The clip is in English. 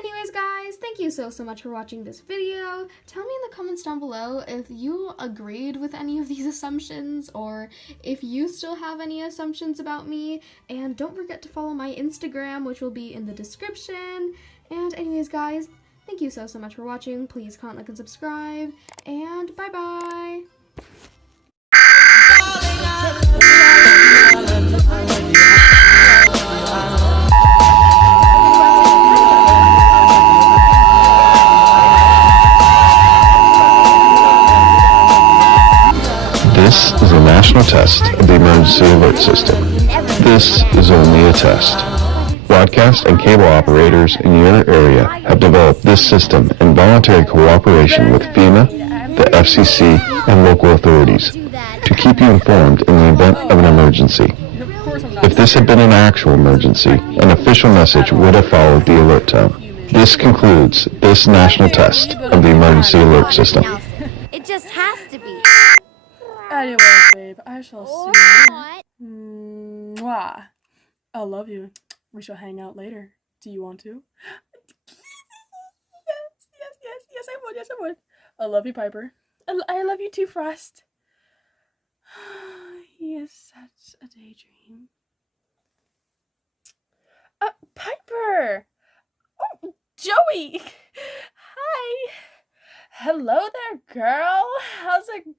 Anyways, guys, thank you so much for watching this video. Tell me in the comments down below if you agreed with any of these assumptions or if you still have any assumptions about me. And don't forget to follow my Instagram, which will be in the description. And anyways, guys, thank you so much for watching. Please comment, like, and subscribe. And bye-bye. This is a national test of the emergency alert system. This is only a test. Broadcast and cable operators in your area have developed this system in voluntary cooperation with FEMA, the FCC, and local authorities to keep you informed in the event of an emergency. If this had been an actual emergency, an official message would have followed the alert tone. This concludes this national test of the emergency alert system. It just has to be. Anyways, babe, I shall see you later. Mwah. I love you. We shall hang out later. Do you want to? Yes, I would. I love you, Piper. I love you too, Frost. He is such a daydream. Piper! Oh, Joey! Hi! Hello there, girl! How's it going?